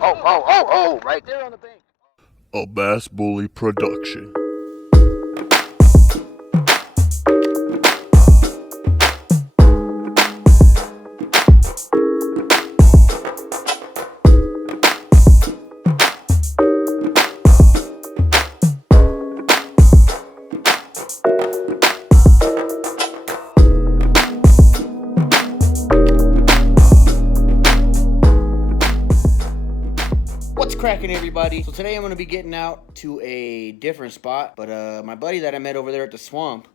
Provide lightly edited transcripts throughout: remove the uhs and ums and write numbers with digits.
Oh, right there on the bank. A Bass Bully production. What's cracking, everybody? So today I'm going to be getting out to a different spot, but my buddy that I met over there at the swamp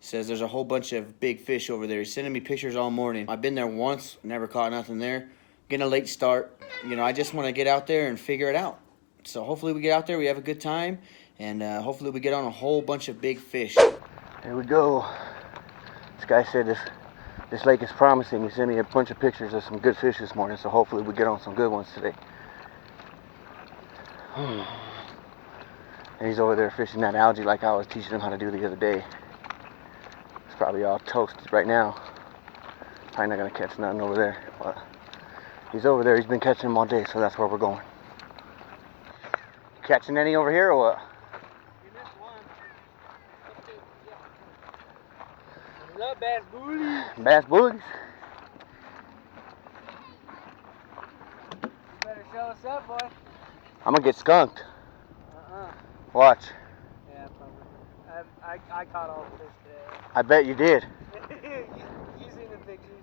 says there's a whole bunch of big fish over there. He's sending me pictures all morning. I've been there once, never caught nothing there. Getting a late start. You know, I just want to get out there and figure it out. So hopefully we get out there, we have a good time, and hopefully we get on a whole bunch of big fish. Here we go. This guy said this lake is promising. He sent me a bunch of pictures of some good fish this morning, so hopefully we get on some good ones today. And he's over there fishing that algae like I was teaching him how to do the other day. It's probably all toasted right now. Probably not gonna catch nothing over there, but he's over there. He's been catching them all day, so that's where we're going. Catching any over here or what? You missed one. What's up, bass bullies? Bass bullies. Better show us up, boy. I'm gonna get skunked. Watch. Yeah, probably. I caught all the fish today. I bet you did. you seen the pictures?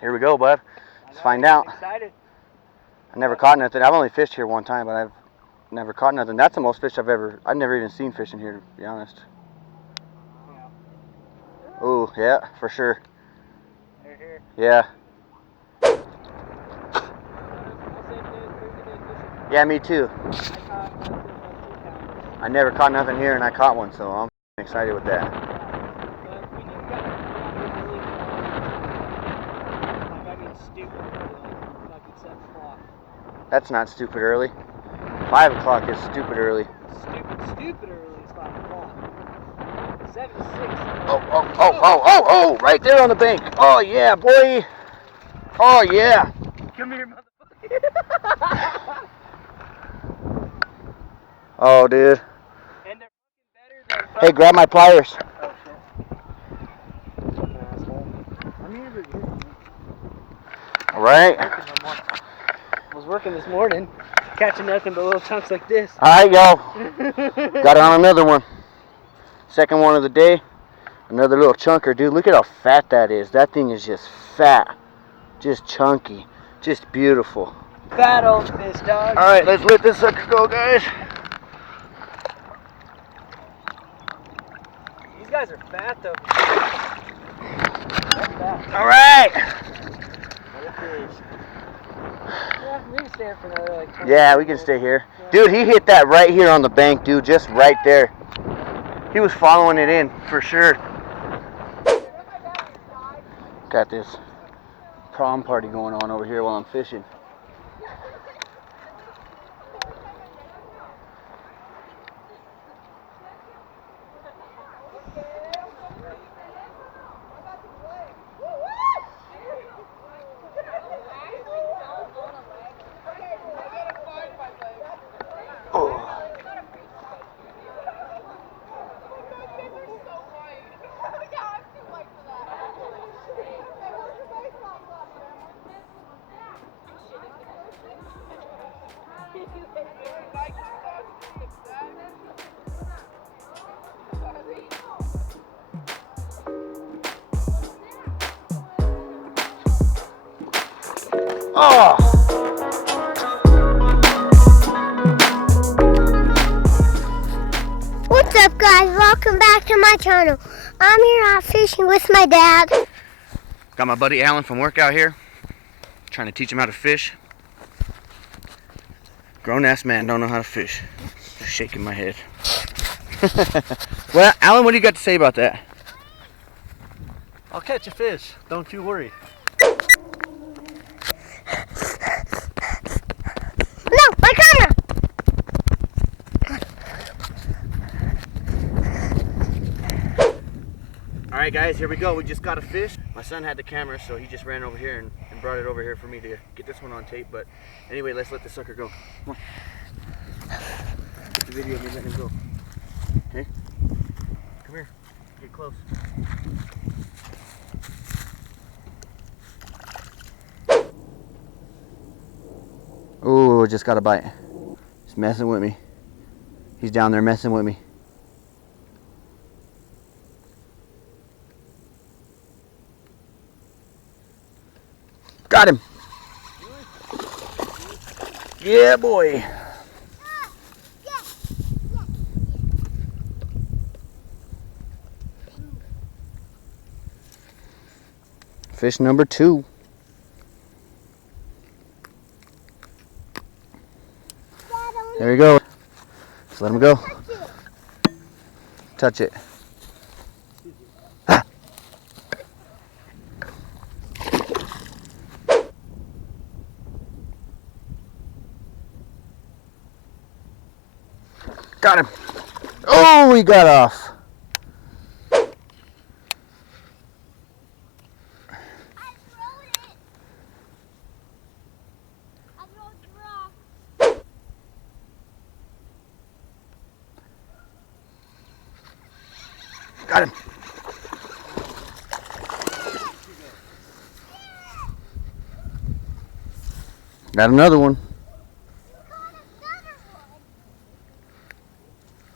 Here we go, bud. Let's find out. Excited. I never caught nothing. I've only fished here one time, but I've never caught nothing. That's the most fish I've never even seen fishing here, to be honest. Yeah. Ooh, yeah, for sure. They're here. Yeah. Yeah, me too. I never caught nothing here, and I caught one, so I'm excited with that. That's not stupid early. 5 o'clock is stupid early. Stupid early is 5 o'clock. 7 to 6. Oh, right there on the bank. Oh, yeah, boy. Oh, yeah. Come here, motherfucker. Oh, dude. And they're better than Hey, grab my pliers. Oh, shit. Asshole. I'm here. All right. I was working this morning, catching nothing but little chunks like this. All right, y'all. Got on another one. Second one of the day. Another little chunker, dude. Look at how fat that is. That thing is just fat. Just chunky. Just beautiful. Fat old fish, dog. All right, let's let this sucker go, guys. These guys are fat, though. That's fat. All right. What a fish. Yeah, we can stay here for another, like, 20 Yeah, we minutes. can stay here. Dude, he hit that right here on the bank, dude. Just right there. He was following it in, for sure. Got this prom party going on over here while I'm fishing. Oh! What's up, guys? Welcome back to my channel. I'm here out fishing with my dad. Got my buddy Alan from work out here. Trying to teach him how to fish. Grown-ass man don't know how to fish. Just shaking my head. Well, Alan, what do you got to say about that? I'll catch a fish. Don't you worry. No, my camera! Alright guys, here we go. We just got a fish. My son had the camera, so he just ran over here and brought it over here for me to get this one on tape. But anyway, let's let the sucker go. Come on. Get the video of me letting him go. Okay? Come here. Get close. Oh, just got a bite. He's messing with me. He's down there messing with me. Got him. Yeah, boy. Fish number 2. There you go. Just let him go. Touch it. Ah. Got him. Oh, he got off. Got him. Got another one.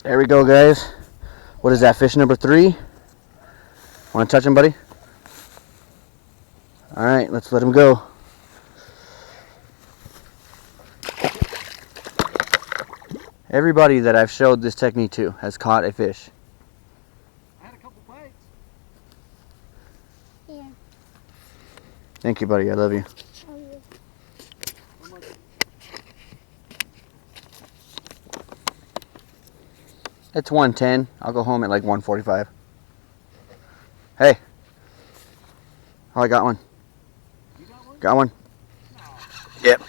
There we go, guys. What is that, fish number 3? Want to touch him, buddy? All right, let's let him go. Everybody that I've showed this technique to has caught a fish. Thank you, buddy. I love you. It's 1:10. I'll go home at like 1:45. Hey. Oh, I got one. You got one? Got one. Yep.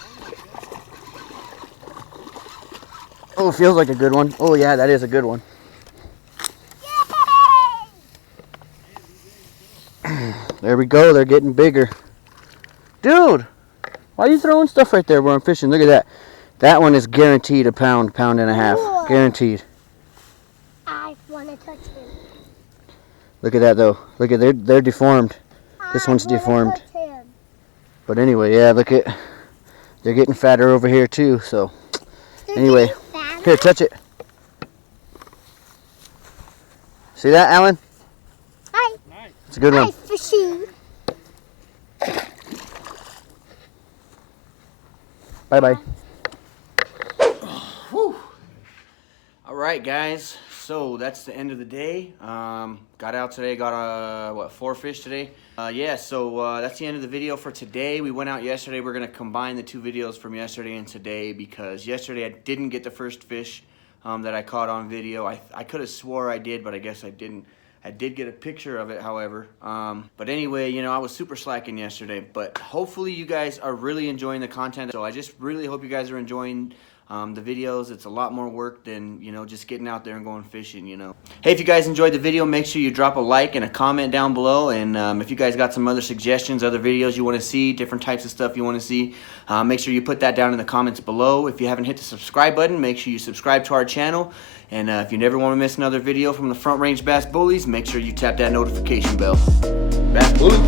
Oh, feels like a good one. Oh, yeah, that is a good one. There we go. They're getting bigger. Dude, why are you throwing stuff right there where I'm fishing? Look at that. That one is guaranteed a pound, pound and a half. Cool. Guaranteed. I want to touch him. Look at that though. Look at they're deformed. This one's deformed. Touch him. But anyway, yeah, look at they're getting fatter over here too. So anyway, here, touch it. See that, Alan? Hi. Nice. It's a good Hi, one. fishy. Bye-bye. All right, guys. So that's the end of the day. Got out today. Got 4 fish today. Yeah. So that's the end of the video for today. We went out yesterday. We're gonna combine the 2 videos from yesterday and today because yesterday I didn't get the first fish that I caught on video. I could have swore I did, but I guess I didn't. I did get a picture of it, however. But anyway, you know, I was super slacking yesterday. But hopefully you guys are really enjoying the content. So I just really hope you guys are enjoying the videos. It's a lot more work than, you know, just getting out there and going fishing, you know. Hey, if you guys enjoyed the video, make sure you drop a like and a comment down below. And if you guys got some other suggestions, other videos you want to see, different types of stuff you want to see, make sure you put that down in the comments below. If you haven't hit the subscribe button, make sure you subscribe to our channel. And if you never want to miss another video from the Front Range Bass Bullies, make sure you tap that notification bell. Bass Bullies.